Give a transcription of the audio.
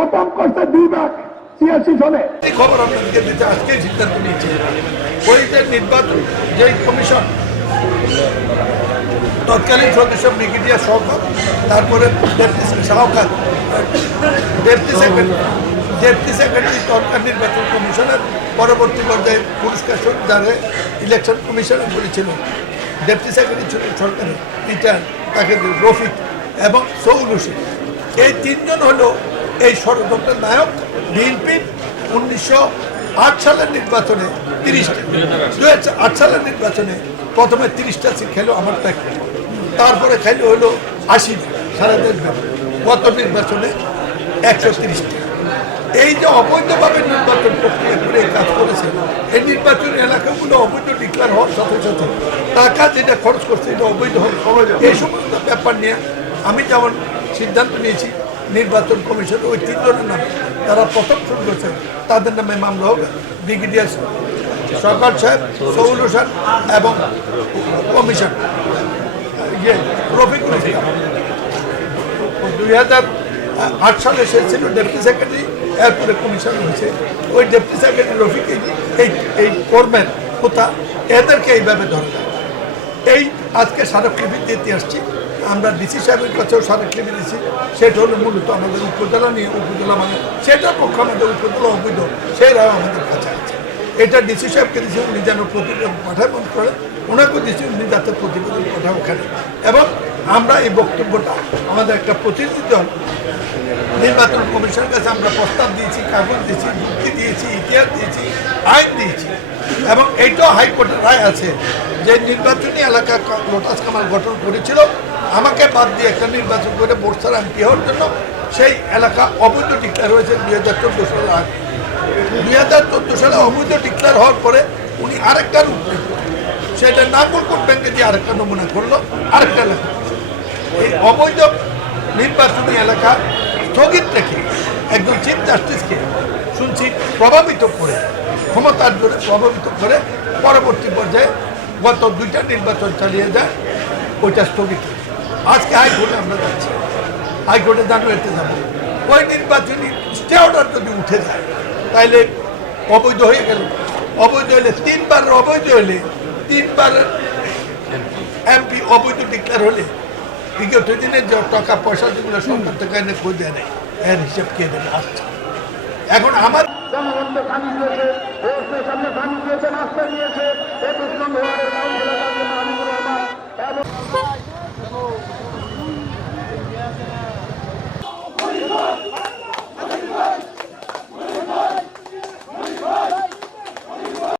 প্রথম করছে 2,82 সনে। এই খবর আপনাদেরকে দিতে আজকে সিদ্ধান্ত নিয়েছে ওই যে নির্বাচন যে কমিশন তৎকালীন সদস্য ব্রিগেডিয়ার সহকার, তারপরে ডেপুটি সেক্রেটারি তৎকালীন নির্বাচন কমিশনের পরবর্তী পর্যায়ে পুরস্কার যারা ইলেকশন কমিশনে করেছিল ডেপুটি সেক্রেটারি সরকারের রিটার্ন তাকে রফিক এবং সৌল হোসেন, এই তিনজন হলো এই ষড়যন্ত্রের নায়ক। বিএনপির 1908 সালের নির্বাচনে 2008 সালের নির্বাচনে প্রথমে 30টা সিট খেলো আমার ত্যাগ, তারপরে খেলো হলো 80 সারা দেশ গত নির্বাচনে 130টা। এই যে অবৈধভাবে নির্বাচন প্রক্রিয়া করে কাজ করেছে, এই নির্বাচনী এলাকাগুলো অবৈধ ডিক্লার হওয়ার সাথে সাথে টাকা যেটা খরচ করছে এটা অবৈধ হবে, এই সমস্ত ব্যাপার নিয়ে আমি যেমন সিদ্ধান্ত নিয়েছি নির্বাচন কমিশন ওই তিনজনের নামে তারা প্রথম শুরু করছে তাদের নামে মামলা হবে। ব্রিগেডিয়ার সরকার সাহেব, সৌল হোসেন এবং কমিশন রফিকুল ইসলাম 2008 সালে সে ছিল ডেপুটি সেক্রেটারি, এরপরে কমিশন হয়েছে। ওই ডেপুটি সেক্রেটারি রফিক এই করবেন কোথা এদেরকে এইভাবে ধরে দেয়। এই আজকে স্মারকলিপি দিতে আসছি, আমরা ডিসি সাহেবের কাছেও স্মারকলিপি দিচ্ছি। সেটা হলো মূলত আমাদের উপজেলা নিয়ে, উপজেলা মানে সেটার পক্ষে আমাদের উপজেলা অবৈধ সেই রায় আমাদের কাছে আছে। এটা ডিসি সাহেবকে দিচ্ছি, উনি যেন প্রতিবেদন পাঠায় মনে করে, ওনাকেও দিচ্ছি উনি যাতে প্রতিবেদন পাঠায় ওখানে। এবং আমরা এই বক্তব্যটা আমাদের একটা প্রতিনিধি দল নির্বাচন কমিশনের কাছে আমরা প্রস্তাব দিয়েছি, কাগজ দিয়েছি, যুক্তি দিয়েছি, ইতিহাস দিয়েছি, আইন দিয়েছি। এবং এইটাও হাইকোর্টের রায় আছে যে নির্বাচনী এলাকা লোটাস কামাল গঠন করেছিল, আমাকে বাদ দিয়ে একটা নির্বাচন করে বোর্ডসার এমপি হওয়ার জন্য সেই এলাকা অবৈধ ডিক্লেয়ার হয়েছে 2014 সালের আগে। 2014 সালে অবৈধ ডিক্লেয়ার হওয়ার পরে উনি আরেকটা রূপ সেটা নাগরকোট ব্যাংকে দিয়ে আরেকটা নমুনা করলো, আরেকটা এলাকা। এই অবৈধ নির্বাচনী এলাকা স্থগিত রেখে একজন চিফ জাস্টিসকে শুনছি প্রভাবিত করে, ক্ষমতার জোরে প্রভাবিত করে পরবর্তী পর্যায়ে গত 2টা নির্বাচন চালিয়ে যায়, ওইটা স্থগিত। আজকে হাইকোর্টে আমরা যাচ্ছি, হাইকোর্টে জানুয়ারিতে যাবো। ওই নির্বাচনী স্টে অর্ডার যদি উঠে যায় তাইলে অবৈধ হয়ে গেল। অবৈধ হলে 3বার অবৈধ হলে 3বার এমপি অবৈধ ডিক্লেয়ার হলে বিগত দিনের যে টাকা পয়সা যেগুলো সরকার থেকে এনে খোঁজ দেয় নেই, এর হিসেব কে দেবে আসছে। এখন আমার জনগণকে পানি দিয়েছে, ওর সামনে পানি দিয়েছে, নাস্তা দিয়েছে, 21 নম্বর ওয়ার্ডের কাউন্সিলর হাবিবুর রহমান এবং